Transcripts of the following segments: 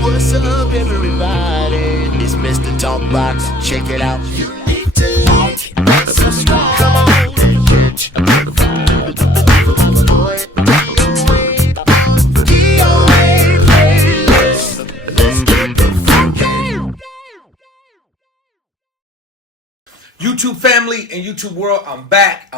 What's up, everybody? It's Mr. Talkbox. Check it out. You need to like and subscribe. Come on and catch a notified. Boy, DOA playlist. Let's get the funky. YouTube family and YouTube world, I'm back.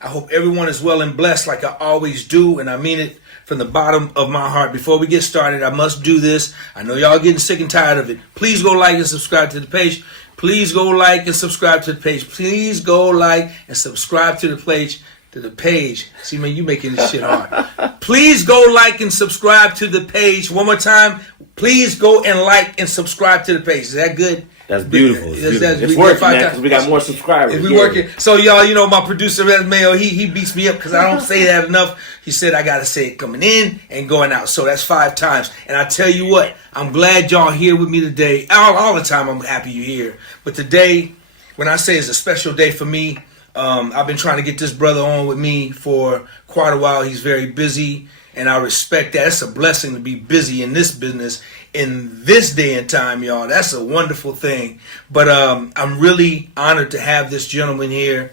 I hope everyone is well and blessed like I always do, and I mean it from the bottom of my heart. Before we get started, I must do this. I know y'all getting sick and tired of it. Please go like and subscribe to the page. Please go like and subscribe to the page. Please go like and subscribe to the page. See, man, you making this shit hard. Please go like and subscribe to the page. One more time. Please go and like and subscribe to the page. Is that good? That's beautiful. It's working, man, because we got more subscribers. We working. So, y'all, you know, my producer, Mayo, he beats me up because I don't say that enough. He said I got to say it coming in and going out. So that's 5 times. And I tell you what, I'm glad y'all here with me today. All the time, I'm happy you're here. But today, when I say it's a special day for me, I've been trying to get this brother on with me for quite a while. He's very busy, and I respect that. It's a blessing to be busy in this business in this day and time, y'all. That's a wonderful thing. But I'm really honored to have this gentleman here.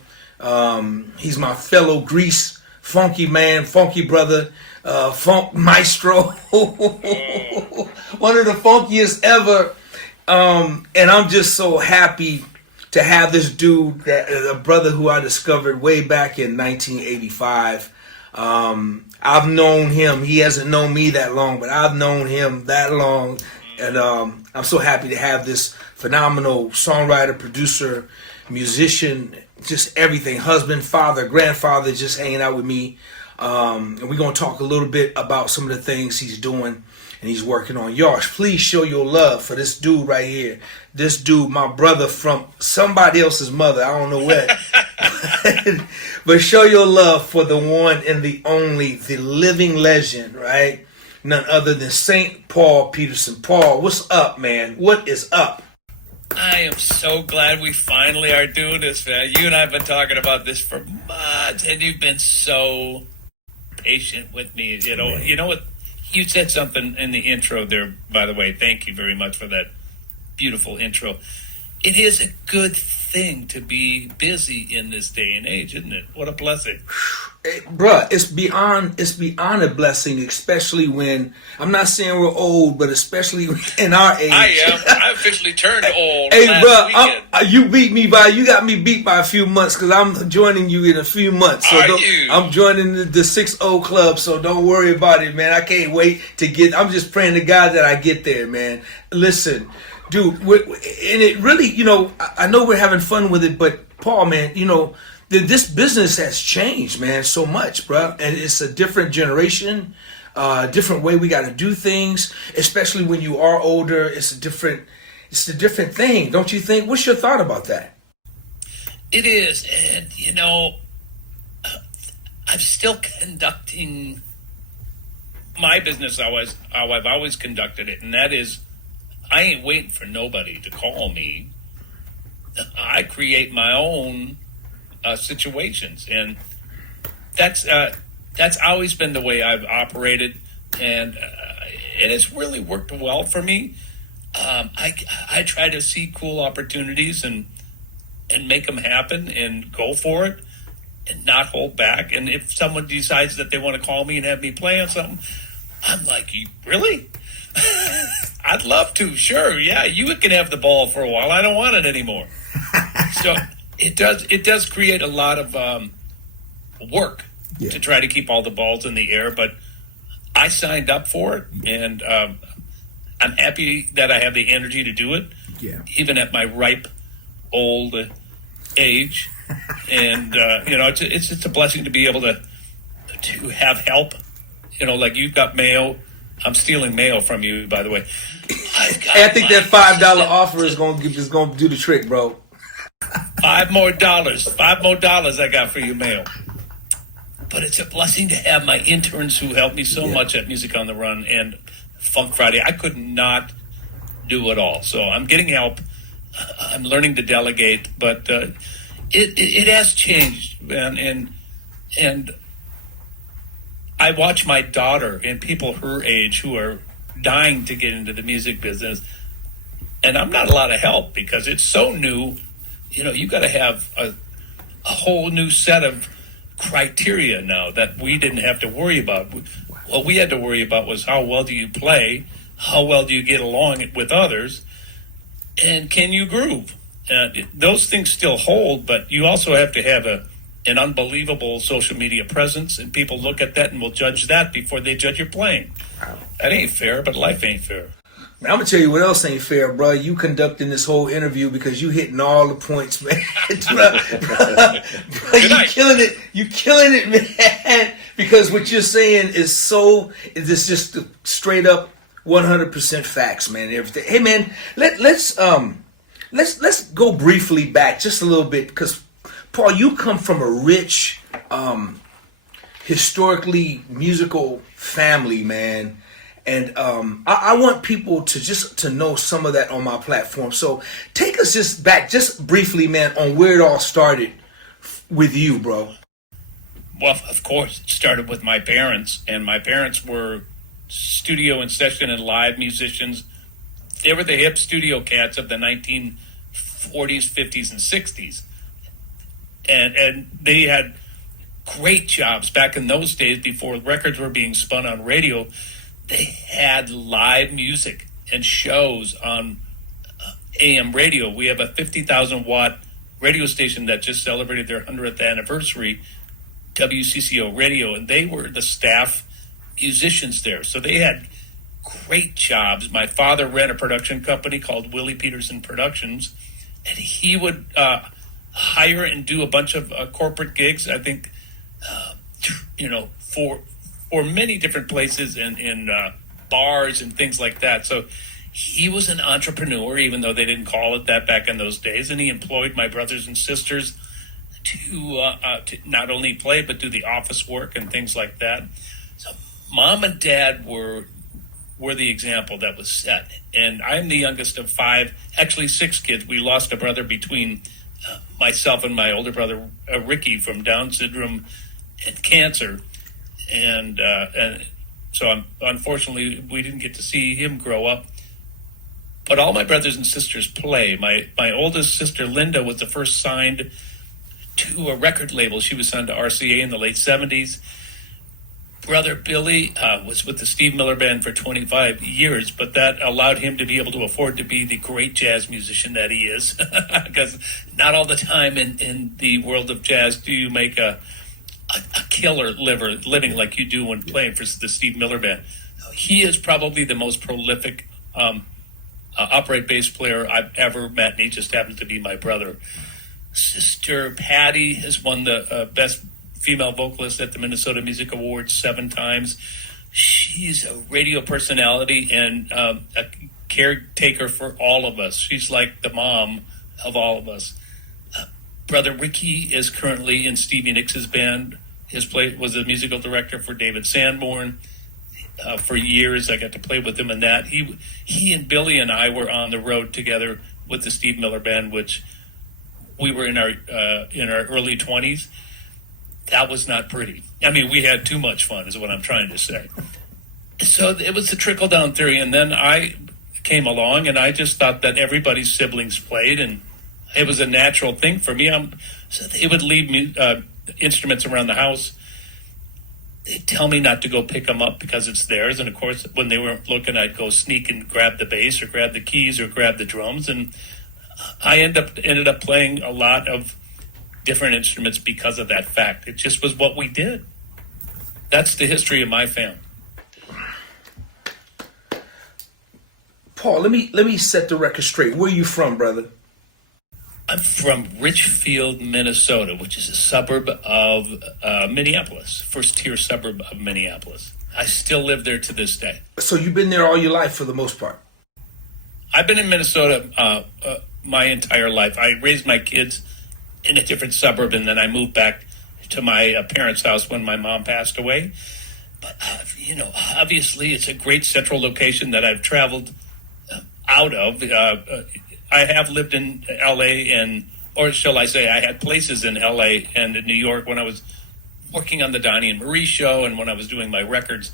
He's my fellow Grease funky man, funky brother, funk maestro, one of the funkiest ever. And I'm just so happy to have this dude, a brother who I discovered way back in 1985. I've known him. He hasn't known me that long, but I've known him that long. And I'm so happy to have this phenomenal songwriter, producer, musician, just everything, husband, father, grandfather, just hanging out with me. And we're going to talk a little bit about some of the things he's doing and he's working on. Y'all, please show your love for this dude right here. This dude, my brother from somebody else's mother. I don't know where. But show your love for the one and the only, the living legend, right? None other than Saint Paul Peterson. Paul, what's up, man? What is up? I am so glad we finally are doing this, man. You and I have been talking about this for months, and you've been so patient with me. You know what? You said something in the intro there, by the way. Thank you very much for that beautiful intro. It is a good thing to be busy in this day and age, isn't it? What a blessing. Hey, bruh, it's beyond a blessing, especially when, I'm not saying we're old, but especially in our age. I am. I officially turned old. Hey, last bruh, you got me beat by a few months because I'm joining you in a few months. So I'm joining the 6-0 club, so don't worry about it, man. I can't wait to I'm just praying to God that I get there, man. Listen, dude, and it really, I know we're having fun with it, but Paul, man, this business has changed, man, so much, bro. And it's a different generation, different way we got to do things, especially when you are older. It's a different thing, don't you think? What's your thought about that? It is, and I'm still conducting my business how I've always conducted it, and that is, I ain't waiting for nobody to call me. I create my own situations, and that's always been the way I've operated, and it's really worked well for me. I try to see cool opportunities and make them happen and go for it and not hold back. And if someone decides that they want to call me and have me play on something, I'm like, you really? I'd love to. Sure, yeah, you can have the ball for a while. I don't want it anymore. So it does create a lot of work to try to keep all the balls in the air, but I signed up for it, and I'm happy that I have the energy to do it, even at my ripe old age. And it's a blessing to be able to have help. Like you've got mail. I'm stealing mail from you, by the way. I think that $5 offer is going to do the trick, bro. $5 more I got for you, mail. But it's a blessing to have my interns who helped me so much at Music on the Run and Funk Friday. I could not do it all, so I'm getting help. I'm learning to delegate, but it has changed, man, and I watch my daughter and people her age who are dying to get into the music business, and I'm not a lot of help because it's so new. You got to have a whole new set of criteria now that we didn't have to worry about. What we had to worry about was how well do you play, how well do you get along with others, and can you groove? Those things still hold, but you also have to have an unbelievable social media presence, and people look at that and will judge that before they judge your playing. Wow. That ain't fair, but life ain't fair. Now, I'm gonna tell you what else ain't fair, bro. You conducting this whole interview because you hitting all the points, man. bro, you killing it, man. Because what you're saying is just straight up 100% facts, man. Everything. Hey, man, let's go briefly back just a little bit, because Paul, you come from a rich, historically musical family, man. And I want people to know some of that on my platform. So take us just back, just briefly, man, on where it all started with you, bro. Well, of course, it started with my parents. And my parents were studio and session and live musicians. They were the hip studio cats of the 1940s, 50s, and 60s. And they had great jobs back in those days before records were being spun on radio. They had live music and shows on AM radio. We have a 50,000 watt radio station that just celebrated their 100th anniversary, WCCO Radio, and they were the staff musicians there. So they had great jobs. My father ran a production company called Willie Peterson Productions, and he would hire and do a bunch of corporate gigs, I think, for many different places in bars and things like that. So he was an entrepreneur, even though they didn't call it that back in those days. And he employed my brothers and sisters to not only play, but do the office work and things like that. So mom and dad were the example that was set. And I'm the youngest of five, actually 6 kids. We lost a brother between myself and my older brother, Ricky, from Down syndrome and cancer. And so unfortunately, we didn't get to see him grow up. But all my brothers and sisters play. My oldest sister, Linda, was the first signed to a record label. She was signed to RCA in the late 70s. Brother Billy was with the Steve Miller Band for 25 years, but that allowed him to be able to afford to be the great jazz musician that he is. Because not all the time in the world of jazz do you make a killer living like you do when playing for the Steve Miller Band. He is probably the most prolific upright bass player I've ever met, and he just happens to be my brother. Sister Patty has won the best female vocalist at the Minnesota Music Awards 7 times. She's a radio personality and a caretaker for all of us. She's like the mom of all of us. Brother Ricky is currently in Stevie Nicks' band. Was the musical director for David Sanborn for years. I got to play with him in that. He and Billy and I were on the road together with the Steve Miller Band, which we were in our early 20s. That was not pretty. I mean, we had too much fun, is what I'm trying to say. So it was the trickle down theory, and then I came along, and I just thought that everybody's siblings played, and it was a natural thing for me. So they would leave instruments around the house. They'd tell me not to go pick them up because it's theirs. And of course, when they weren't looking, I'd go sneak and grab the bass or grab the keys or grab the drums. And I ended up playing a lot of different instruments because of that fact. It just was what we did. That's the history of my family. Paul, let me set the record straight. Where are you from, brother? I'm from Richfield, Minnesota, which is a suburb of Minneapolis, first-tier suburb of Minneapolis. I still live there to this day. So you've been there all your life for the most part? I've been in Minnesota my entire life. I raised my kids in a different suburb, and then I moved back to my parents' house when my mom passed away. But, obviously it's a great central location that I've traveled out of. I have lived in L.A. or shall I say I had places in L.A. and in New York when I was working on the Donnie and Marie show and when I was doing my records.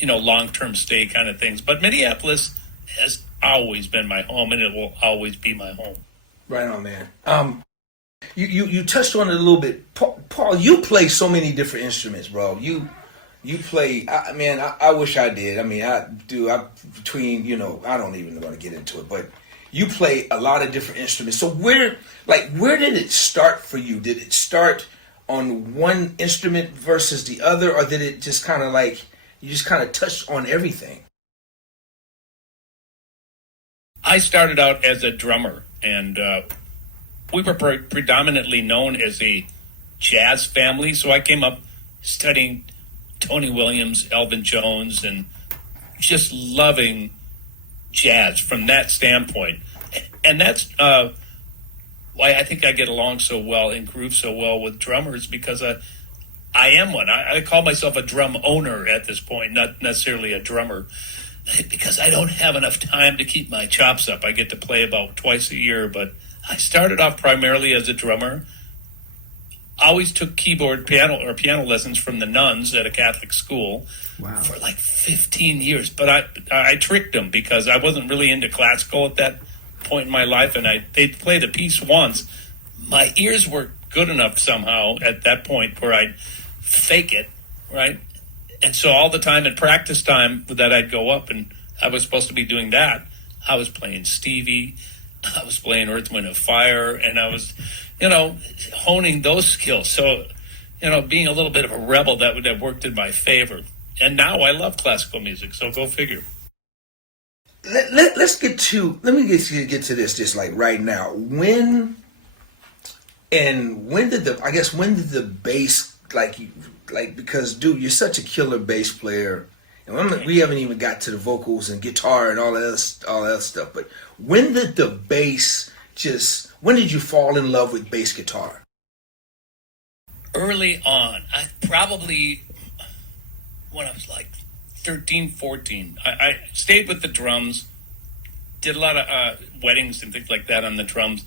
long-term stay kind of things. But Minneapolis has always been my home, and it will always be my home. Right on, man. You touched on it a little bit. Paul, you play so many different instruments, bro. You play, I wish I did. I mean, I do. I don't even want to get into it, but you play a lot of different instruments. So where did it start for you? Did it start on one instrument versus the other, or did it just kind of you just kind of touched on everything? I started out as a drummer, and we were predominantly known as a jazz family. So I came up studying Tony Williams, Elvin Jones, and just loving jazz from that standpoint. And that's why I think I get along so well and groove so well with drummers, because I am one. I call myself a drum owner at this point, not necessarily a drummer, because I don't have enough time to keep my chops up. I get to play about twice a year, but I started off primarily as a drummer. Always took piano lessons from the nuns at a Catholic school. Wow. For 15 years. But I tricked them because I wasn't really into classical at that point in my life, and they'd play the piece once. My ears were good enough somehow at that point where I'd fake it, right? And so all the time in practice time that I'd go up and I was supposed to be doing that, I was playing Stevie, I was playing Earth, Wind, and Fire, and I was, honing those skills. So, being a little bit of a rebel, that would have worked in my favor. And now I love classical music, so go figure. Let me get to this just right now. When did the bass because dude, you're such a killer bass player, and we haven't even got to the vocals and guitar and all that stuff. But when did the bass when did you fall in love with bass guitar? Early on, I probably when I was 13, 14, I stayed with the drums, did a lot of weddings and things like that on the drums.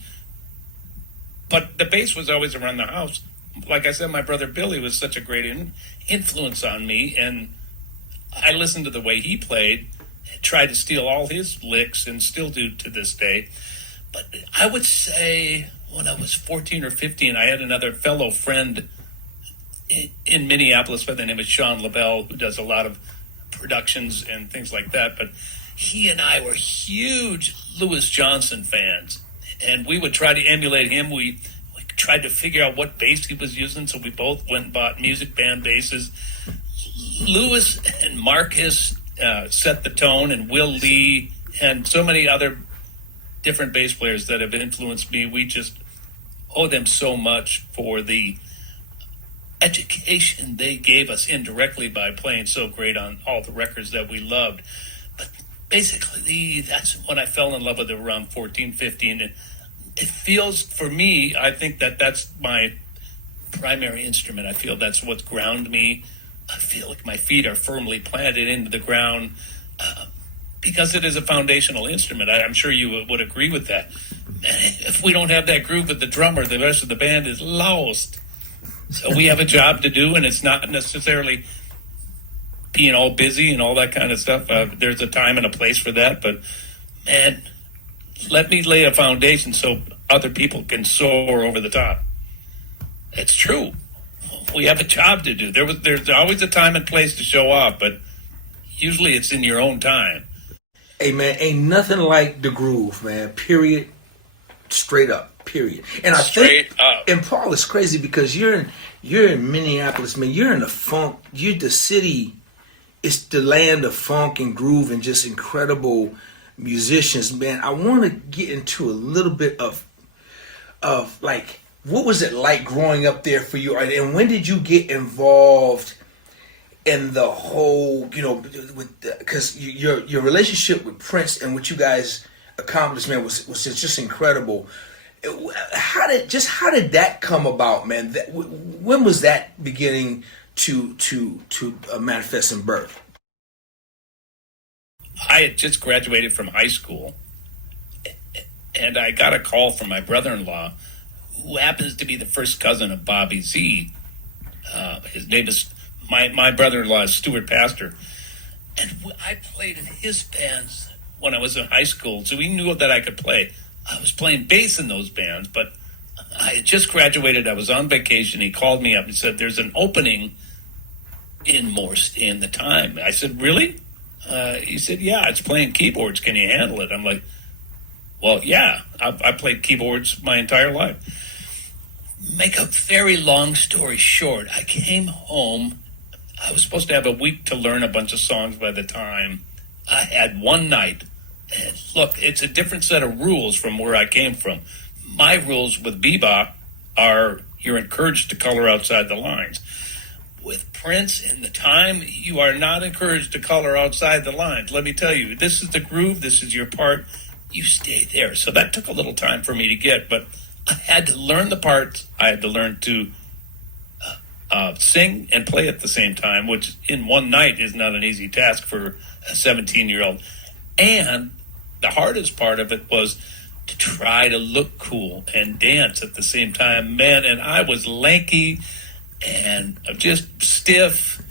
But the bass was always around the house. Like I said, my brother Billy was such a great influence on me, and I listened to the way he played, tried to steal all his licks, and still do to this day. But I would say when I was 14 or 15, I had another fellow friend in Minneapolis by the name of Sean LaBelle, who does a lot of productions and things like that. But he and I were huge Louis Johnson fans, and we would try to emulate him. We tried to figure out what bass he was using, so we both went and bought music band basses. Louis and Marcus set the tone, and Will Lee, and so many other different bass players that have influenced me. We just owe them so much for the education they gave us indirectly by playing so great on all the records that we loved. But basically, that's when I fell in love with it, around 14, 15. And it feels, for me, I think that's my primary instrument. I feel that's what's ground me. I feel like my feet are firmly planted into the ground because it is a foundational instrument. I'm sure you would agree with that. If we don't have that groove with the drummer, the rest of the band is lost. So we have a job to do, and it's not necessarily being all busy and all that kind of stuff. There's a time and a place for that, but man, let me lay a foundation so other people can soar over the top. It's true. We have a job to do. There's always a time and place to show off, but usually it's in your own time. Hey man, ain't nothing like the groove, man. Period. Straight up. Period. And I think, and Paul, is crazy because you're in Minneapolis, man. You're in the funk. You're the city. It's the land of funk and groove and just incredible musicians, man. I want to get into a little bit of what was it like growing up there for you, and when did you get involved in the whole, because your relationship with Prince and what you guys accomplished, man, was just incredible. How did that come about, man? When was that beginning to manifest in birth? I had just graduated from high school, and I got a call from my brother-in-law, who happens to be the first cousin of Bobby Z. His name is my brother-in-law is Stuart Pastor, And I played in his bands when I was in high school, so he knew that I could play. I was playing bass in those bands, but I had just graduated. I was on vacation. He called me up and said, "There's an opening in Morse in the Time." I said, "Really?" He said, "Yeah, it's playing keyboards. Can you handle it?" I'm like, "Well, yeah. I played keyboards my entire life." Make a very long story short, I came home. I was supposed to have a week to learn a bunch of songs by the time. I had one night. And look, it's a different set of rules from where I came from. My rules with bebop are you're encouraged to color outside the lines. With Prince in the Time, you are not encouraged to color outside the lines. Let me tell you, this is the groove, this is your part, you stay there. So that took a little time for me to get, but I had to learn the parts. I had to learn to sing and play at the same time, which in one night is not an easy task for a 17-year-old. And the hardest part of it was to try to look cool and dance at the same time. Man, and I was lanky and just stiff.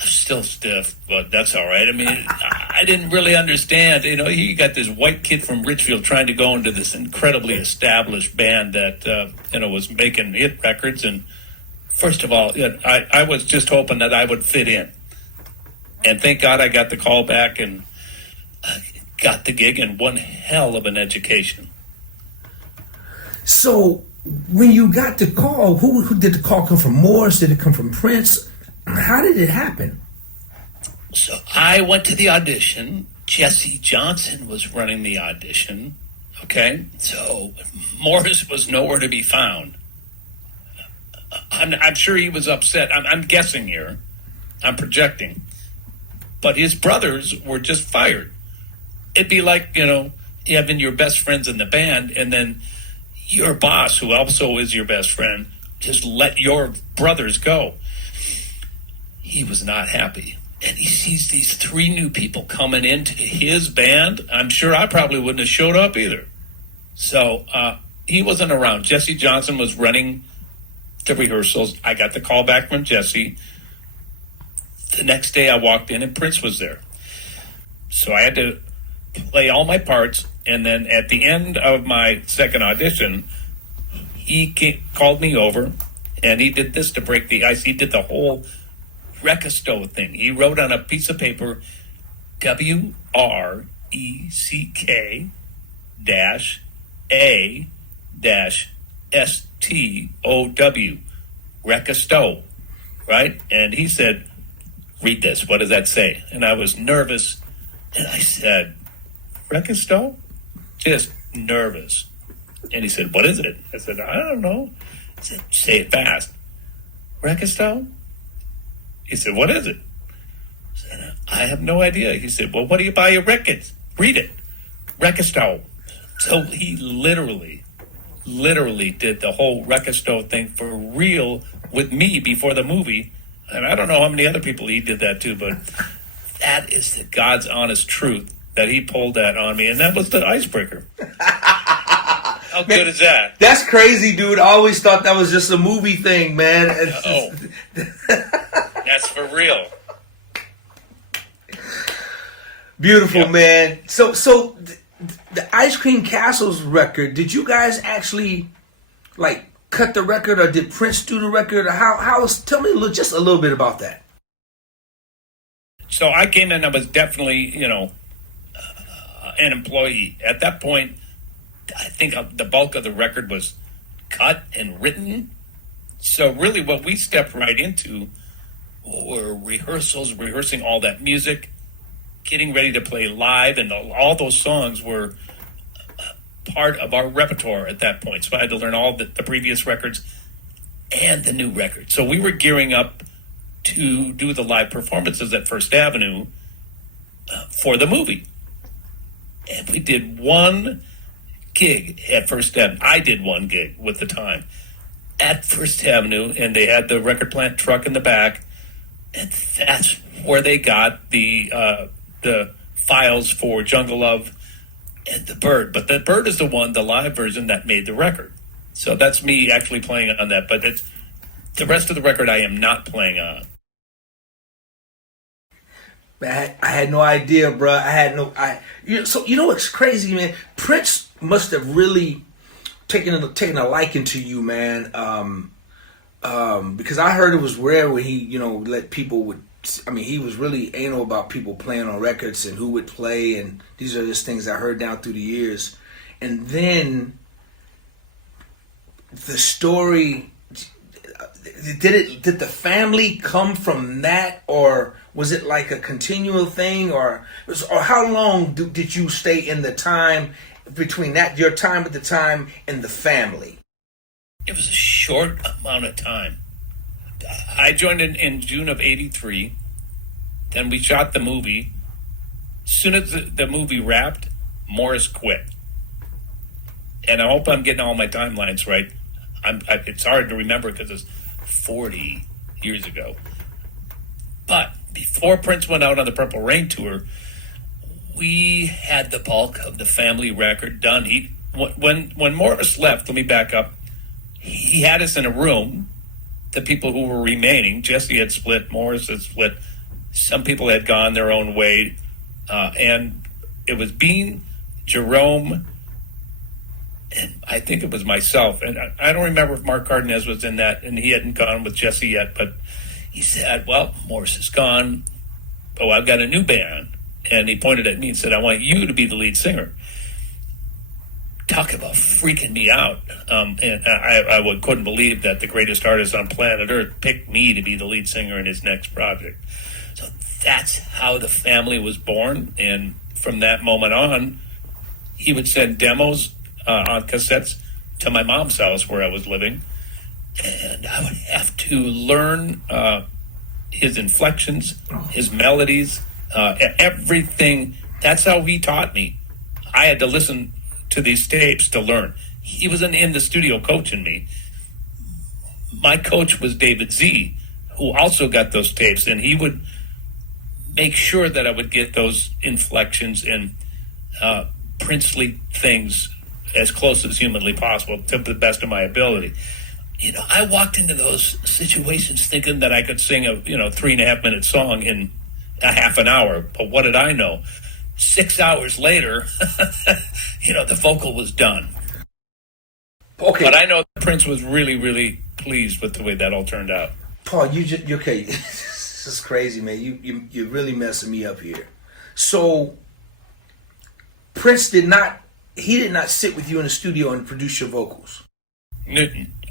I'm still stiff, but that's all right. I mean, I didn't really understand. You know, you got this white kid from Richfield trying to go into this incredibly established band that, was making hit records. And first of all, I was just hoping that I would fit in. And thank God I got the call back and got the gig, and one hell of an education. So when you got the call, who did the call come from? Morris? Did it come from Prince? How did it happen? So I went to the audition. Jesse Johnson was running the audition. Okay, so Morris was nowhere to be found. I'm sure he was upset. I'm guessing here. I'm projecting. But his brothers were just fired. It'd be like, having your best friends in the band, and then your boss, who also is your best friend, just let your brothers go. He was not happy. And he sees these three new people coming into his band. I'm sure I probably wouldn't have showed up either. So he wasn't around. Jesse Johnson was running the rehearsals. I got the call back from Jesse. The next day I walked in and Prince was there. So I had to play all my parts, and then at the end of my second audition, he called me over, and he did this to break the ice. He did the whole Rekisto thing. He wrote on a piece of paper, WRECK-A-STOW, Rekisto, right? And he said, "Read this. What does that say?" And I was nervous, and I said, "Rekisto?" Just nervous. And he said, "What is it?" I said, "I don't know." He said, "Say it fast." "Rekisto?" He said, "What is it?" I said, "I have no idea." He said, "Well, what do you buy your records? Read it. Rekisto." So he literally did the whole Rekisto thing for real with me before the movie. And I don't know how many other people he did that to, but that is the God's honest truth that he pulled that on me. And that was the icebreaker. How good is that? That's crazy, dude. I always thought that was just a movie thing, man. That's for real. Beautiful, Yep. man. So the Ice Cream Castles record, did you guys actually cut the record, or did Prince do the record? Or tell me just a little bit about that. So I came in, I was definitely, an employee. At that point, I think the bulk of the record was cut and written. So really what we stepped right into were rehearsals, rehearsing all that music, getting ready to play live, and all those songs were part of our repertoire at that point. So I had to learn all the previous records and the new record. So we were gearing up to do the live performances at First Avenue for the movie. And we did one gig at First Avenue. I did one gig with the Time at First Avenue, and they had the record plant truck in the back, and that's where they got the files for Jungle Love and The Bird. But The Bird is the live version that made the record. So that's me actually playing on that. But the rest of the record I am not playing on. Man, I had no idea, bro. So you know what's crazy, man? Prince must have really taken a liking to you, man. Because I heard it was rare when he, let people would. I mean, he was really anal about people playing on records and who would play, and these are just things I heard down through the years. And then the story. Did the family come from that, or was it like a continual thing, or how long did you stay in the time between your time at the time and the family? It was a short amount of time. I joined in June of '83. Then we shot the movie. As soon as the movie wrapped, Morris quit. And I hope I'm getting all my timelines right. It's hard to remember because it's 40 years ago. But before Prince went out on the Purple Rain tour, we had the bulk of the family record done. When Morris left, let me back up. He had us in a room. The people who were remaining, Jesse had split, Morris had split. Some people had gone their own way, and it was Bean, Jerome, and I think it was myself. And I don't remember if Mark Cardenas was in that, and he hadn't gone with Jesse yet. But he said, "Well, Morris is gone. Oh, I've got a new band." And he pointed at me and said, "I want you to be the lead singer." Talk about freaking me out. And I couldn't believe that the greatest artist on planet Earth picked me to be the lead singer in his next project. So that's how the family was born. And from that moment on, he would send demos on cassettes to my mom's house where I was living. And I would have to learn his inflections, his melodies, everything. That's how he taught me. I had to listen to these tapes to learn. He wasn't in the studio coaching me. My coach was David Z, who also got those tapes, and he would make sure that I would get those inflections and princely things as close as humanly possible to the best of my ability. I walked into those situations thinking that I could sing a 3.5 minute song in a half an hour, but what did I know? 6 hours later, the vocal was done. Okay, but I know Prince was really, really pleased with the way that all turned out. Paul, you okay? This is crazy, man. You're really messing me up here. So Prince did not sit with you in the studio and produce your vocals.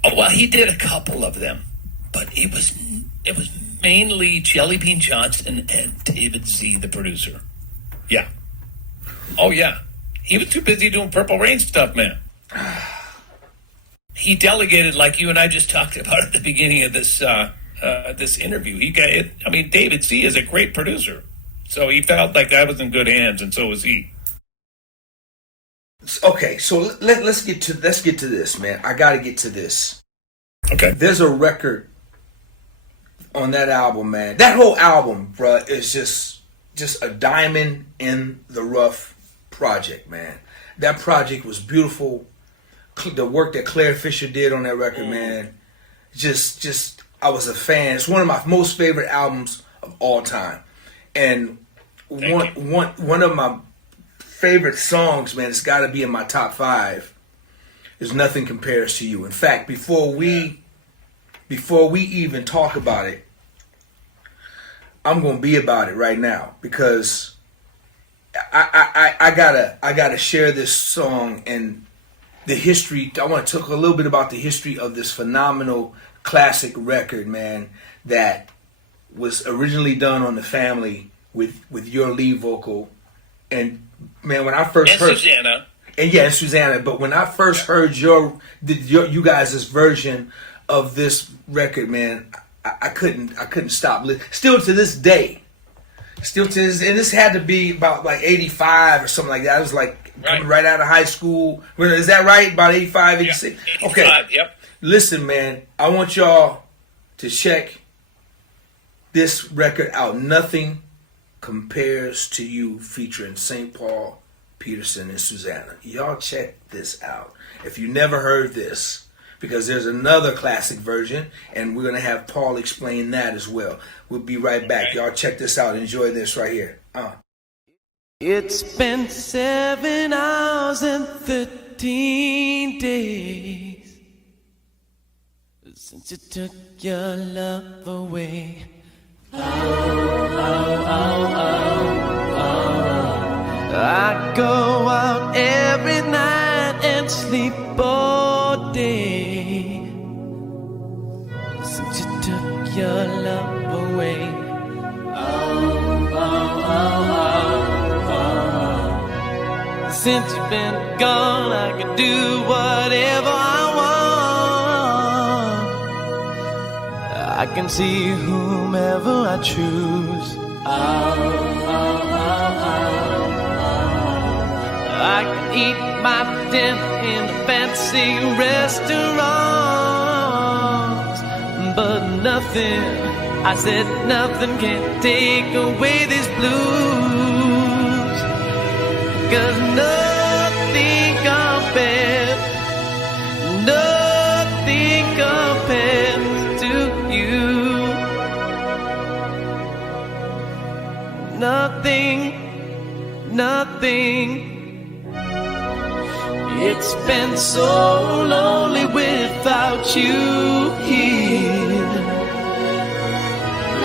Oh, well, he did a couple of them, but it was mainly Jelly Bean Johnson and David Z, the producer. Yeah. Oh, yeah. He was too busy doing Purple Rain stuff, man. He delegated like you and I just talked about at the beginning of this interview. David Z is a great producer. So he felt like I was in good hands, and so was he. Okay, so let's get to this, man. I got to get to this. Okay. There's a record on that album, man. That whole album, bruh, is just a diamond in the rough project, man. That project was beautiful. The work that Claire Fisher did on that record, man, just I was a fan. It's one of my most favorite albums of all time, and one of my favorite songs, man, it's got to be in my top 5. Is Nothing Compares to You. In fact, before we even talk about it, I'm gonna be about it right now because I gotta share this song and the history. I want to talk a little bit about the history of this phenomenal classic record, man, that was originally done on The Family with your lead vocal. And man, when I first heard Susanna. And Susanna, but when I first heard you guys' version of this record, man, I couldn't stop. Still to this day, and this had to be about like 85 or something like that. I was like coming right out of high school. Is that right? About 85, 86? Yeah, 85, okay. Yep. Listen, man, I want y'all to check this record out. Nothing Compares to You, featuring St. Paul, Peterson, and Susanna. Y'all check this out. If you never heard this, because there's another classic version, and we're going to have Paul explain that as well. We'll be right back. Okay. Y'all check this out. Enjoy this right here. It's been 7 hours and 13 days since you took your love away. I go out every night and sleep all day since you took your love away. Since you've been gone, I can do whatever I want. I can see whomever I choose. I can eat my dinner in the fancy restaurants, but nothing, I said nothing can take away this blues. 'Cause nothing compares to you. Nothing. It's been so lonely without you here,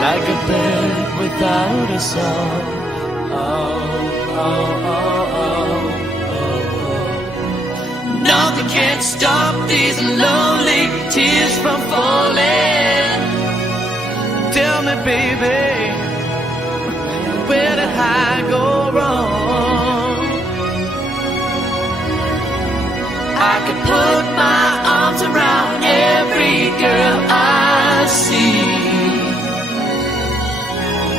like a bird without a song. Nothing can stop these lonely tears from falling. Tell me, baby, where did I go wrong? I could put my arms around every girl I see,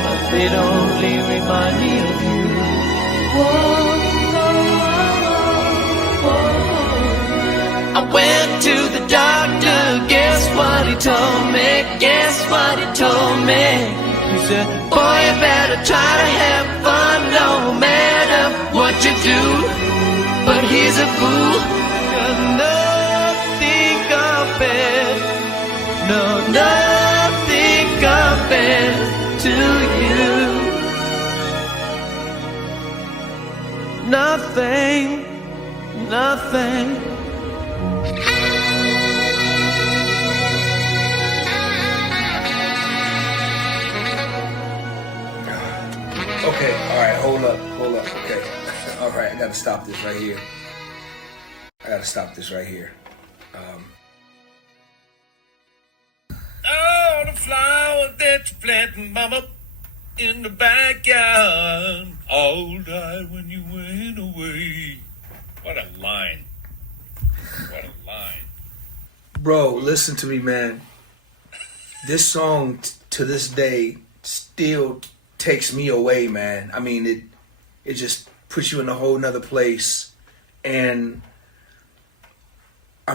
but they'd only remind me of you. I went to the doctor, guess what he told me? He said, boy, you better try to have fun no matter what you do. But he's a fool, 'cause nothing compares to you. Nothing. Okay, all right, hold up. Okay, all right, I gotta stop this right here. Oh, the flower that you planted, mama, in the backyard, all died when you went away. What a line. Bro, listen to me, man. This song to this day still takes me away, man. I mean, it just puts you in a whole nother place. And I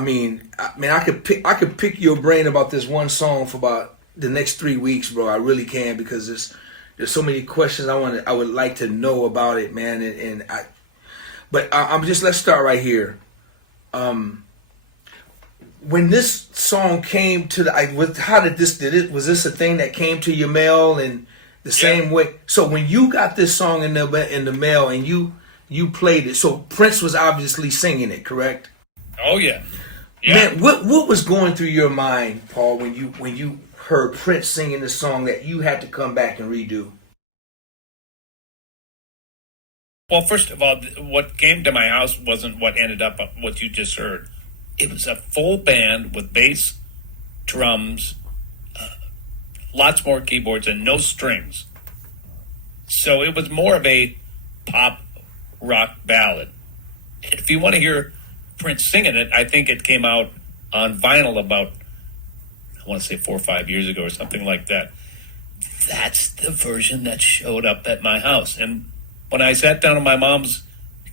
could pick your brain about this one song for about the next 3 weeks, bro. I really can, because there's so many questions I would like to know about it, man. Let's start right here. When this song came to was this a thing that came to your mail and the same way? So when you got this song in the mail and you played it, so Prince was obviously singing it, correct? Oh yeah. Man, what was going through your mind, Paul, when you heard Prince singing the song that you had to come back and redo? Well, first of all, what came to my house wasn't what ended up what you just heard. It was a full band with bass, drums, lots more keyboards, and no strings. So it was more of a pop rock ballad. If you want to hear Prince singing it, I think it came out on vinyl about, I want to say 4 or 5 years ago or something like that. That's the version that showed up at my house. And when I sat down at my mom's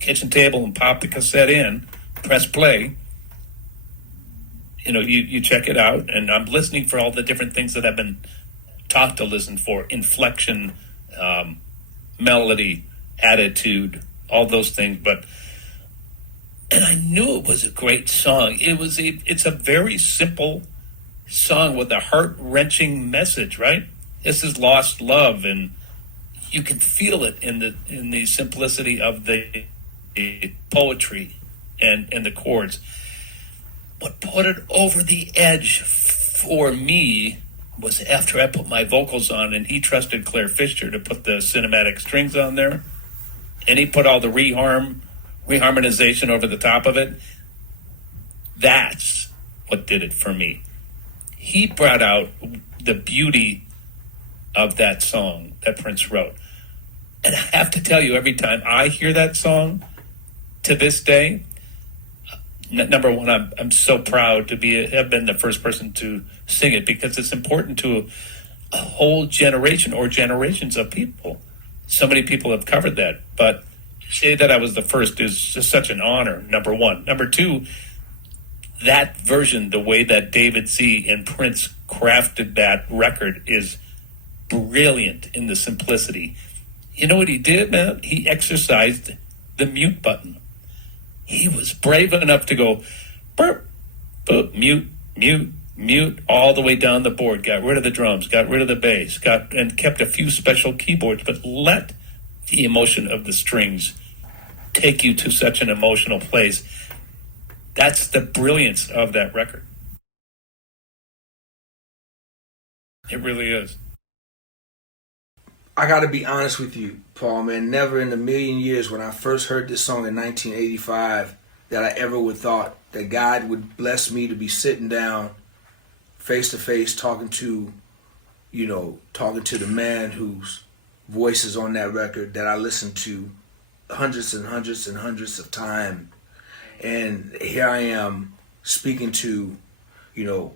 kitchen table and popped the cassette in, press play, you check it out, and I'm listening for all the different things that I've been taught to listen for: inflection, melody, attitude, all those things. But And I knew it was a great song. It's a very simple song with a heart-wrenching message, right? This is lost love, and you can feel it in the simplicity of the poetry and the chords. What put it over the edge for me was after I put my vocals on, and he trusted Claire Fisher to put the cinematic strings on there, and he put all the reharmonization over the top of it. That's what did it for me. He brought out the beauty of that song that Prince wrote. And I have to tell you, every time I hear that song to this day, number one, I'm so proud to have been the first person to sing it, because it's important to a whole generation or generations of people. So many people have covered that, but to say that I was the first is just such an honor, number one. Number two, that version, the way that David Z. and Prince crafted that record is brilliant in the simplicity. You know what he did, man? He exercised the mute button. He was brave enough to go burp, burp, mute, mute, mute, all the way down the board. Got rid of the drums, got rid of the bass, and kept a few special keyboards, but let the emotion of the strings take you to such an emotional place. That's the brilliance of that record. It really is. I got to be honest with you, Paul, man. Never in a million years when I first heard this song in 1985 that I ever would thought that God would bless me to be sitting down face to face talking to the man whose voice is on that record that I listened to hundreds and hundreds and hundreds of times. And here I am speaking to,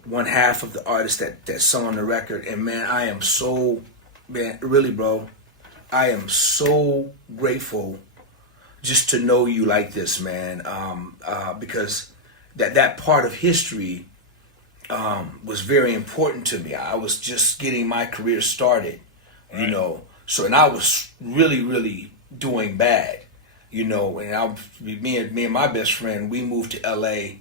one half of the artist that sung on the record. And man, really, bro, I am so grateful just to know you like this, man. Because that part of history was very important to me. I was just getting my career started, right. So, and I was really, really doing bad, and me and my best friend, we moved to LA.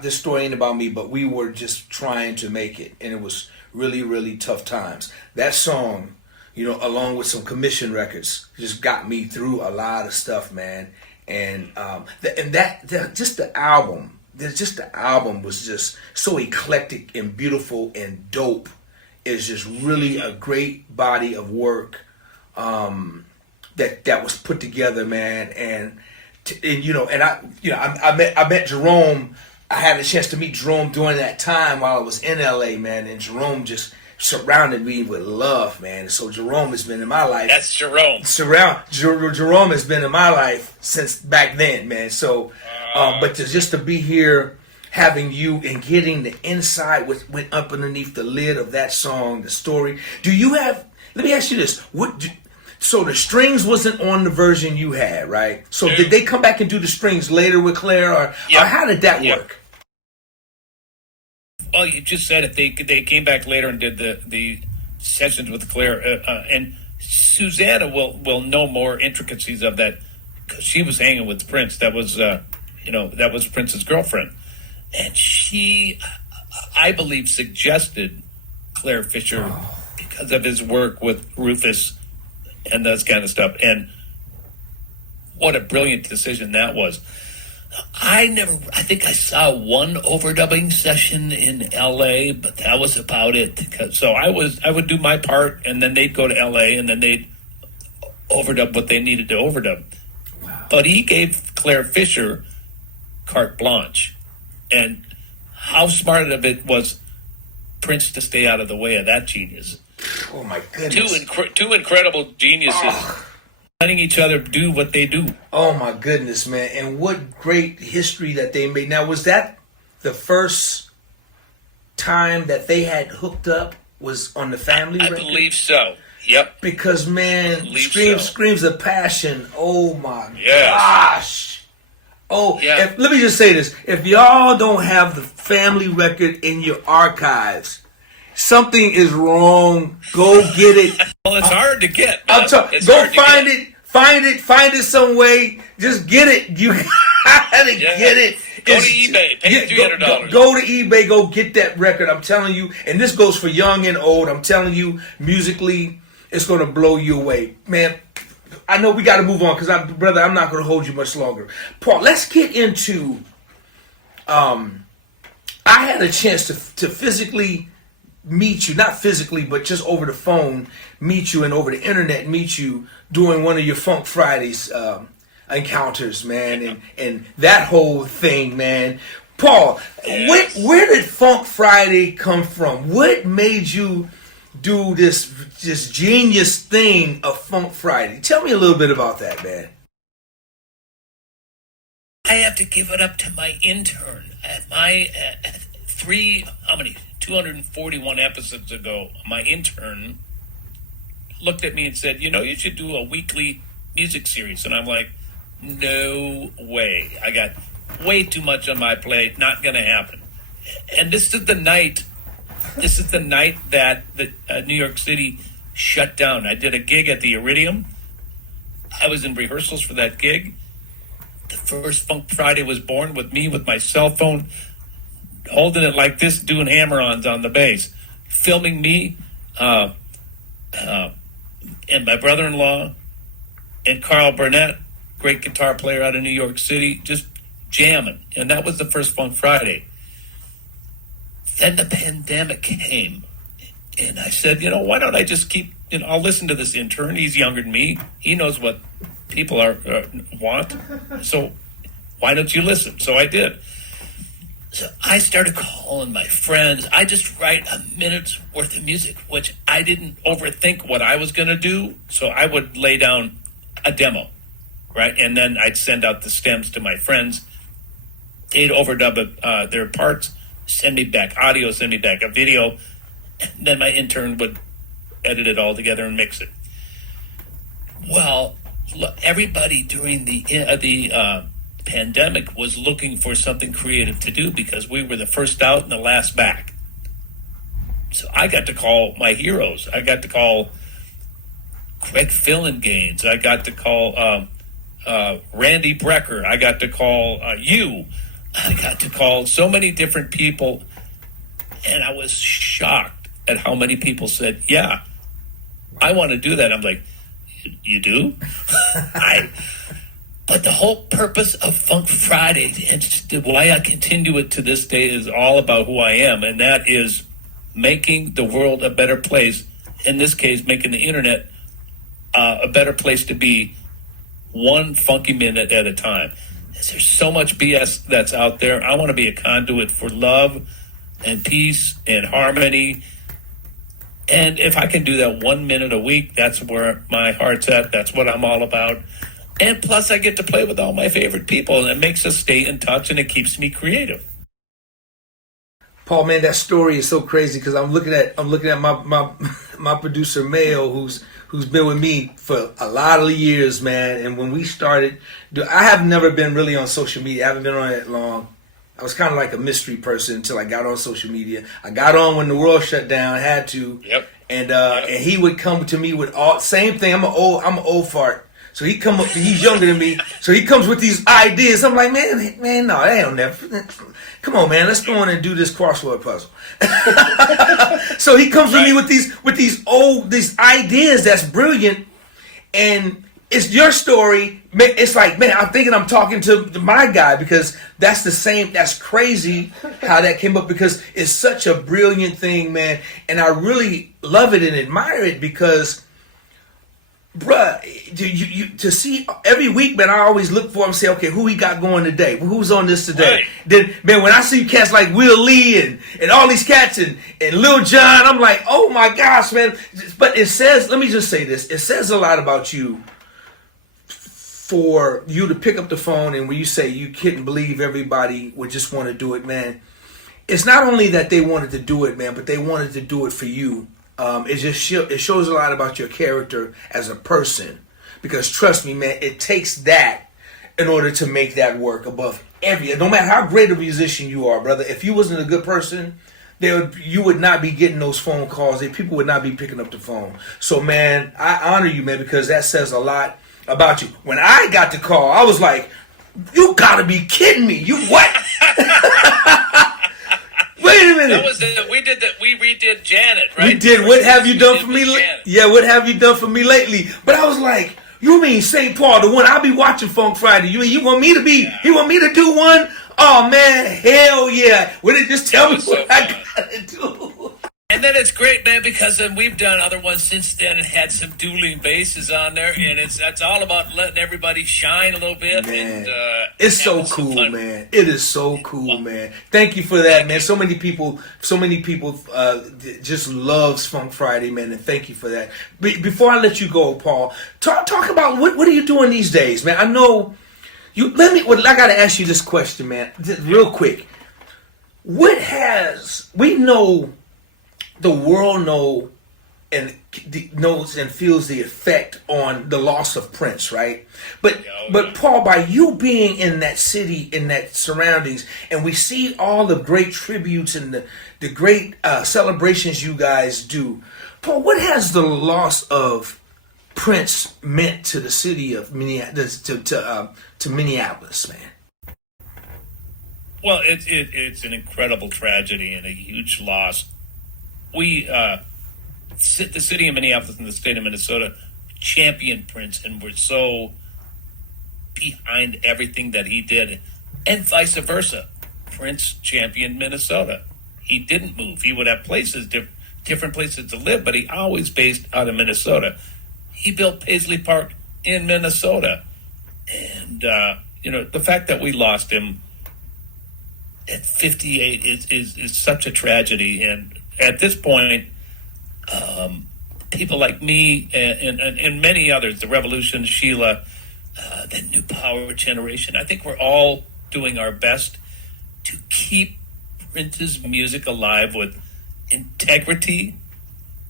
This story ain't about me, but we were just trying to make it, and it was really, really tough times. That song, along with some commission records, just got me through a lot of stuff, man. And the album was just so eclectic and beautiful and dope. It's just really a great body of work that was put together, man. And I met Jerome. I had a chance to meet Jerome during that time while I was in LA, man. And Jerome just surrounded me with love, man. And so Jerome has been in my life. That's Jerome. Jerome has been in my life since back then, man. So, but just to be here, having you and getting the insight went up underneath the lid of that song, the story. Do you have? Let me ask you this: so the strings wasn't on the version you had, right? So did they come back and do the strings later with Claire, or how did that work? Well, you just said it. They came back later and did the sessions with Claire, and Susanna will know more intricacies of that because she was hanging with Prince. That was that was Prince's girlfriend, and she, I believe, suggested Claire Fisher because of his work with Rufus and that kind of stuff. And what a brilliant decision that was. I think I saw one overdubbing session in LA, but that was about it. So I would do my part, and then they'd go to LA, and then they'd overdub what they needed to overdub. Wow. But he gave Claire Fisher carte blanche. And how smart of it was Prince to stay out of the way of that genius. Oh my goodness. Two incredible geniuses letting each other do what they do. Oh my goodness, man. And what great history that they made. Now, was that the first time that they had hooked up, was on the family record? I believe so. Yep. Because, man, screams of passion. Oh my gosh. Oh, yeah. Let me just say this. If y'all don't have the family record in your archives, something is wrong. Go get it. Well, it's hard to get. Go find Find it some way. Just get it. You gotta get it. Go to eBay. Pay $300. Go to eBay. Go get that record. I'm telling you. And this goes for young and old. I'm telling you, musically, it's gonna blow you away, man. I know we got to move on because, brother, I'm not gonna hold you much longer. Paul, let's get into. I had a chance to physically meet you, not physically, but just over the phone, meet you, and over the internet meet you during one of your Funk Fridays encounters, man, and that whole thing, man. Paul, Yes. where did Funk Friday come from? What made you do this genius thing of Funk Friday? Tell me a little bit about that, man. I have to give it up to my intern. At my 241 episodes ago, my intern looked at me and said, you should do a weekly music series. And I'm like, no way. I got way too much on my plate. Not going to happen. And this is the night that the New York City shut down. I did a gig at the Iridium. I was in rehearsals for that gig. The first Funk Friday was born with me with my cell phone, holding it like this, doing hammer-ons on the bass, filming me and my brother-in-law and Carl Burnett, great guitar player out of New York City, just jamming. And that was the first Funk Friday. Then the pandemic came, and I said, why don't I just keep, I'll listen to this intern. He's younger than me. He knows what people want. So why don't you listen? So I did. So I started calling my friends. I just write a minute's worth of music, which I didn't overthink what I was going to do. So I would lay down a demo, right? And then I'd send out the stems to my friends. They'd overdub their parts, send me back audio, send me back a video. And then my intern would edit it all together and mix it. Well, everybody during the pandemic was looking for something creative to do because we were the first out and the last back. So I got to call my heroes. I got to call Craig Fillinganes. I got to call Randy Brecker. I got to call you. I got to call so many different people, and I was shocked at how many people said, yeah, I want to do that. I'm like, you do? But the whole purpose of Funk Friday and why I continue it to this day is all about who I am, and that is making the world a better place. In this case, making the internet a better place to be, one funky minute at a time. There's so much BS that's out there. I want to be a conduit for love and peace and harmony. And if I can do that 1 minute a week, that's where my heart's at. That's what I'm all about. And plus, I get to play with all my favorite people, and it makes us stay in touch, and it keeps me creative. Paul, man, that story is so crazy because I'm looking at my producer Mayo, who's been with me for a lot of years, man. And when we started, I have never been really on social media. I haven't been on it long. I was kind of like a mystery person until I got on social media. I got on when the world shut down. I had to. Yep. And he would come to me with all same thing. I'm an old fart. So he come up. He's younger than me. So he comes with these ideas. I'm like, man, no, they don't never. Come on, man. Let's go on and do this crossword puzzle. So he comes to me with these ideas that's brilliant, and it's your story. It's like, man, I'm thinking I'm talking to my guy because that's the same. That's crazy how that came up because it's such a brilliant thing, man. And I really love it and admire it because, bruh, you to see every week, man, I always look for him and say, okay, who he got going today? Who's on this today? Right. Then, man, when I see cats like Will Lee and all these cats and Lil Jon, I'm like, oh my gosh, man. But it says, let me just say this, it says a lot about you for you to pick up the phone and when you say you couldn't believe everybody would just want to do it, man. It's not only that they wanted to do it, man, but they wanted to do it for you. It shows a lot about your character as a person, because trust me, man, it takes that in order to make that work above no matter how great a musician you are, brother. If you wasn't a good person, you would not be getting those phone calls. People would not be picking up the phone. So, man, I honor you, man, because that says a lot. about you. When I got the call, I was like, you gotta be kidding me. You what? Wait a minute. That was we redid Janet, right? We did. What have you done for me? Yeah, what have you done for me lately? But I was like, you mean St. Paul, the one I be watching Funk Friday? You want me to be? Yeah. You want me to do one? Oh man, hell yeah! Would it just tell me what I gotta do? And then it's great, man, because then we've done other ones since then and had some dueling basses on there, and that's all about letting everybody shine a little bit. Man, and it's so cool, man. It is so cool, man. Thank you for that, man. So many people just loves Funk Friday, man, and thank you for that. Before I let you go, Paul, talk about what are you doing these days, man? I know you. I gotta ask you this question, man, real quick. We know. The world knows and feels the effect on the loss of Prince, right? But Paul, by you being in that city, in that surroundings, and we see all the great tributes and the great celebrations you guys do, Paul, what has the loss of Prince meant to the city of Minneapolis, to Minneapolis, man? Well, it's an incredible tragedy and a huge loss. We, the city of Minneapolis and the state of Minnesota, championed Prince, and we're so behind everything that he did, and vice versa. Prince championed Minnesota. He didn't move. He would have different places to live, but he always based out of Minnesota. He built Paisley Park in Minnesota, and the fact that we lost him at 58 is such a tragedy. And at this point, people like me and many others, the Revolution, Sheila, the New Power Generation, I think we're all doing our best to keep Prince's music alive with integrity,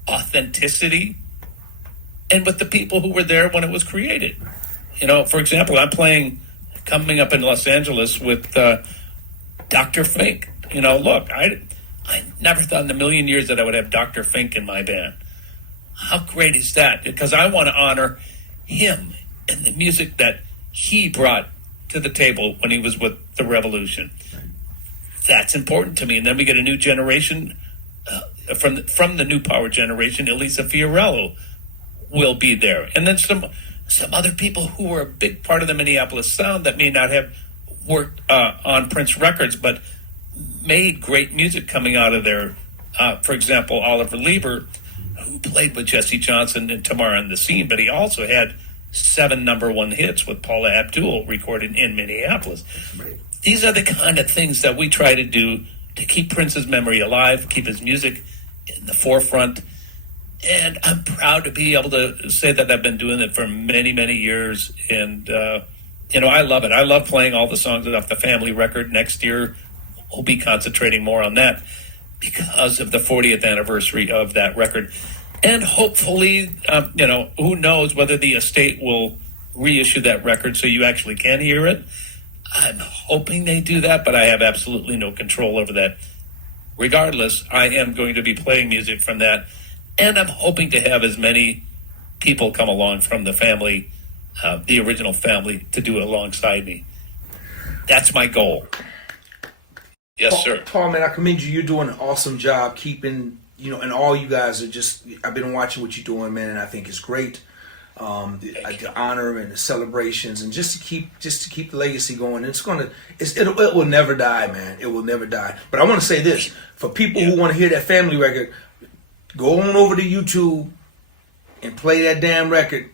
authenticity, and with the people who were there when it was created. For example, I'm coming up in Los Angeles with Dr. Fink. Look, I never thought in a million years that I would have Dr. Fink in my band. How great is that? Because I want to honor him and the music that he brought to the table when he was with the Revolution. That's important to me. And then we get a new generation from the New Power Generation. Elisa Fiorello will be there. And then some other people who were a big part of the Minneapolis sound that may not have worked on Prince records, but made great music coming out of there. For example, Oliver Lieber, who played with Jesse Johnson and Tamara and the Scene, but he also had 7 #1 hits with Paula Abdul recorded in Minneapolis. Right. These are the kind of things that we try to do to keep Prince's memory alive, keep his music in the forefront. And I'm proud to be able to say that I've been doing it for many, many years. And, I love it. I love playing all the songs off the Family record. Next year, we'll be concentrating more on that because of the 40th anniversary of that record. And hopefully, who knows whether the estate will reissue that record so you actually can hear it. I'm hoping they do that, but I have absolutely no control over that. Regardless, I am going to be playing music from that, and I'm hoping to have as many people come along from the family, the original family, to do it alongside me. That's my goal. Yes, sir. Paul, man, I commend you. You're doing an awesome job keeping, and all you guys are just, I've been watching what you're doing, man, and I think it's great. The honor and the celebrations, and just to keep the legacy going. It will never die, man. It will never die. But I want to say this, for people who want to hear that Family record, go on over to YouTube and play that damn record.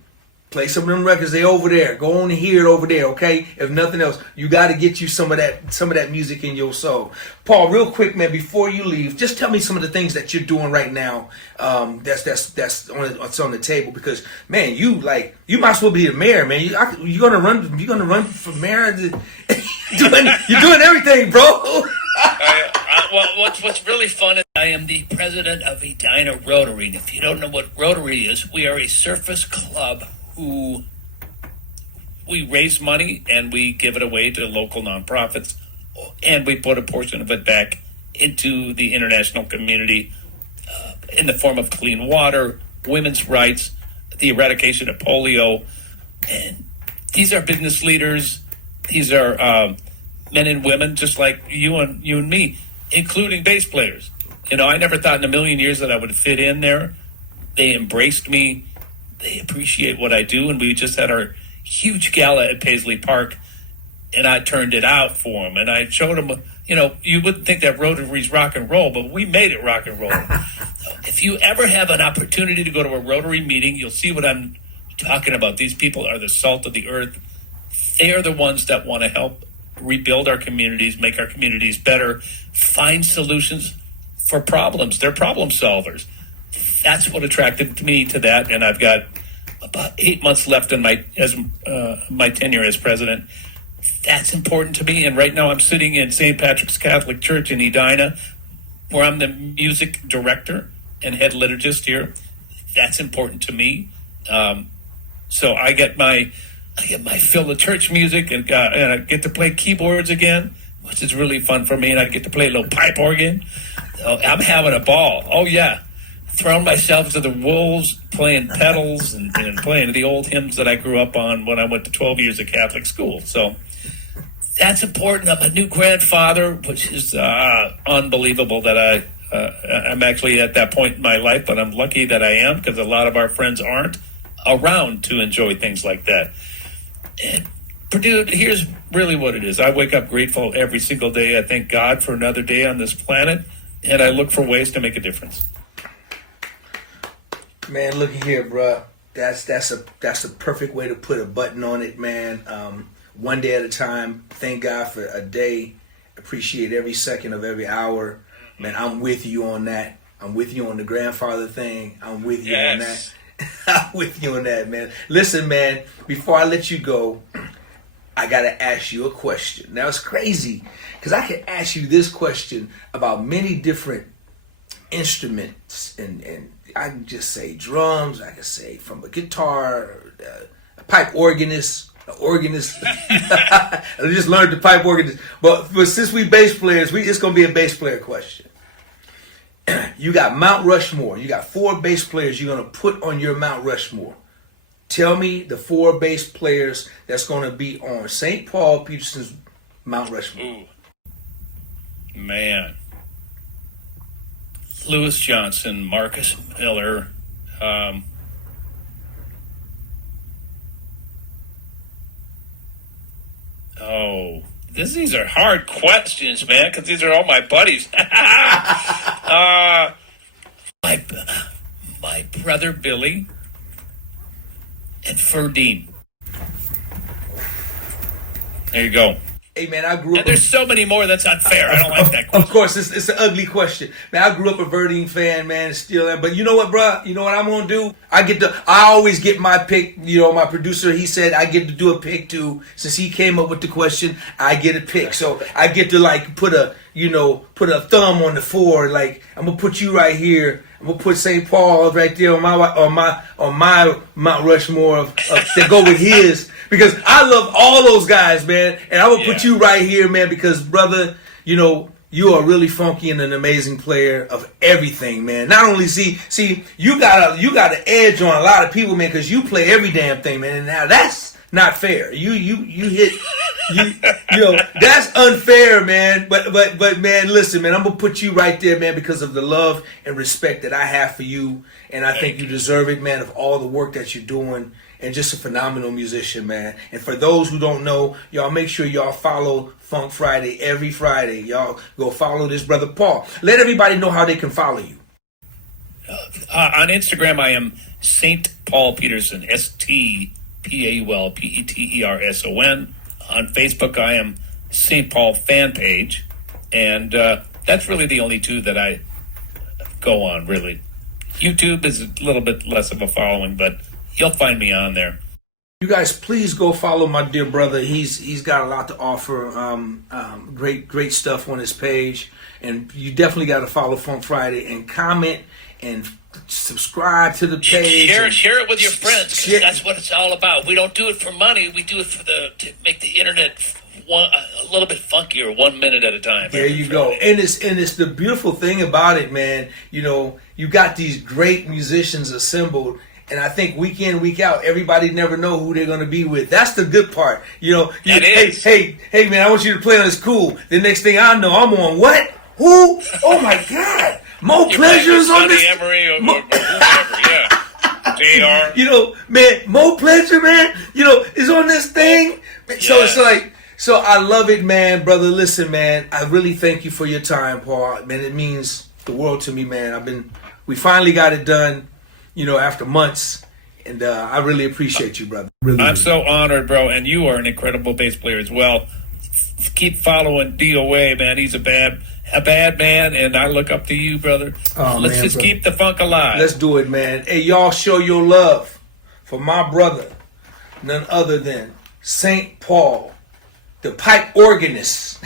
Play some of them records. They over there. Go on and hear it over there, okay? If nothing else, you got to get you some of that music in your soul. Paul, real quick, man, before you leave, just tell me some of the things that you're doing right now. That's on the table, because man, you might as well be the mayor, man. You're gonna run for mayor. You're doing everything, bro. Well, what's really fun is I am the president of Edina Rotary. And if you don't know what Rotary is, we are a surface club who we raise money and we give it away to local nonprofits, and we put a portion of it back into the international community in the form of clean water, women's rights, the eradication of polio, And these are business leaders. These are men and women just like you and me, including bass players. I never thought in a million years that I would fit in there. They embraced me. They appreciate what I do. And we just had our huge gala at Paisley Park, and I turned it out for them. And I showed them, you wouldn't think that Rotary's rock and roll, but we made it rock and roll. If you ever have an opportunity to go to a Rotary meeting, you'll see what I'm talking about. These people are the salt of the earth. They are the ones that want to help rebuild our communities, make our communities better, find solutions for problems. They're problem solvers. That's what attracted me to that, and I've got about 8 months left in my tenure as president. That's important to me, and right now I'm sitting in St. Patrick's Catholic Church in Edina, where I'm the music director and head liturgist here. That's important to me. So I get my fill of church music, and I get to play keyboards again, which is really fun for me, and I get to play a little pipe organ. I'm having a ball. Oh yeah, throwing myself to the wolves, playing pedals and playing the old hymns that I grew up on when I went to 12 years of Catholic school. So that's important. I'm a new grandfather, which is unbelievable that I'm actually at that point in my life, but I'm lucky that I am, because a lot of our friends aren't around to enjoy things like that. And Purdue, here's really what it is. I wake up grateful every single day. I thank God for another day on this planet, and I look for ways to make a difference. Man, look here, bruh. That's a perfect way to put a button on it, man. One day at a time. Thank God for a day. Appreciate every second of every hour. Man, I'm with you on that. I'm with you on the grandfather thing. I'm with you on that. I'm with you on that, man. Listen, man, before I let you go, I got to ask you a question. Now, it's crazy because I can ask you this question about many different instruments, and I can just say drums. I can say from a guitar, a pipe organist, I just learned the pipe organist. But since we bass players, it's going to be a bass player question. You got Mount Rushmore. You got 4 bass players you're going to put on your Mount Rushmore. Tell me the 4 bass players that's going to be on St. Paul Peterson's Mount Rushmore. Ooh. Man. Lewis Johnson, Marcus Miller, these are hard questions, man, because these are all my buddies. My brother Billy and Ferdine. There you go. Hey, man, I grew up... And there's so many more that's unfair. I don't like that question. Of course, it's an ugly question. Man, I grew up a Verdine fan, man, still am. But you know what, bro? You know what I'm going to do? I always get my pick. My producer, he said I get to do a pick, too. Since he came up with the question, I get a pick. So I get to, put a thumb on the 4. Like, I'm going to put you right here. I'm going to put St. Paul right there on my Mount Rushmore to go with his. Because I love all those guys, man. And I will put you right here, man, because, brother, you are really funky and an amazing player of everything, man. Not only, see, you got an edge on a lot of people, man, because you play every damn thing, man. And now that's not fair. You hit, that's unfair, man. But, man, listen, man, I'm going to put you right there, man, because of the love and respect that I have for you. And I think you deserve it, man, of all the work that you're doing. And just a phenomenal musician, man. And for those who don't know, y'all make sure y'all follow Funk Friday every Friday. Y'all go follow this brother Paul. Let everybody know how they can follow you. On Instagram, I am St. Paul Peterson, STPaulPeterson. On Facebook, I am St. Paul Fan Page. And that's really the only 2 that I go on, really. YouTube is a little bit less of a following, but you'll find me on there. You guys, please go follow my dear brother. He's got a lot to offer. Great stuff on his page, and you definitely got to follow Funk Friday and comment and subscribe to the page. Share it with your friends. That's what it's all about. We don't do it for money. We do it to make the internet a little bit funkier, 1 minute at a time. There you go. And it's the beautiful thing about it, man. You got these great musicians assembled. And I think week in, week out, everybody never know who they're gonna be with. That's the good part. You know, hey, man, I want you to play on this cool. The next thing I know, I'm on what? Who? Oh my God. Mo Pleasure's on this. Emery or whoever, yeah. JR. You know, man, Mo Pleasure, man, you know, is on this thing. So it's like, so I love it, man, brother. Listen, man, I really thank you for your time, Paul. Man, it means the world to me, man. We finally got it done, you know, after months. And I really appreciate you, brother. I'm so honored, bro. And you are an incredible bass player as well. Keep following DOA, man. He's a bad man, and I look up to you, brother. Let's just keep the funk alive. Let's do it, man. Hey, y'all show your love for my brother, none other than St. Paul, the pipe organist.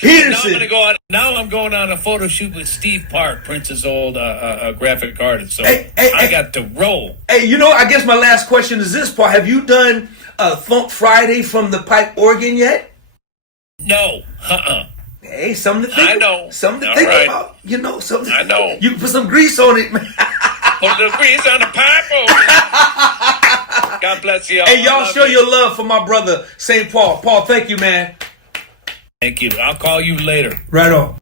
Peterson. Now I'm going on a photo shoot with Steve Park, Prince's old graphic artist. So I got to roll. Hey, you know, I guess my last question is this, Paul. Have you done Funk Friday from the pipe organ yet? No. Hey, something to think. I know. Something to think about. You know, something. I know. You can put some grease on it, man. Put a little grease on the pipe organ. God bless you all. Hey, y'all show your love for my brother, St. Paul. Paul, thank you, man. Thank you. I'll call you later. Right on.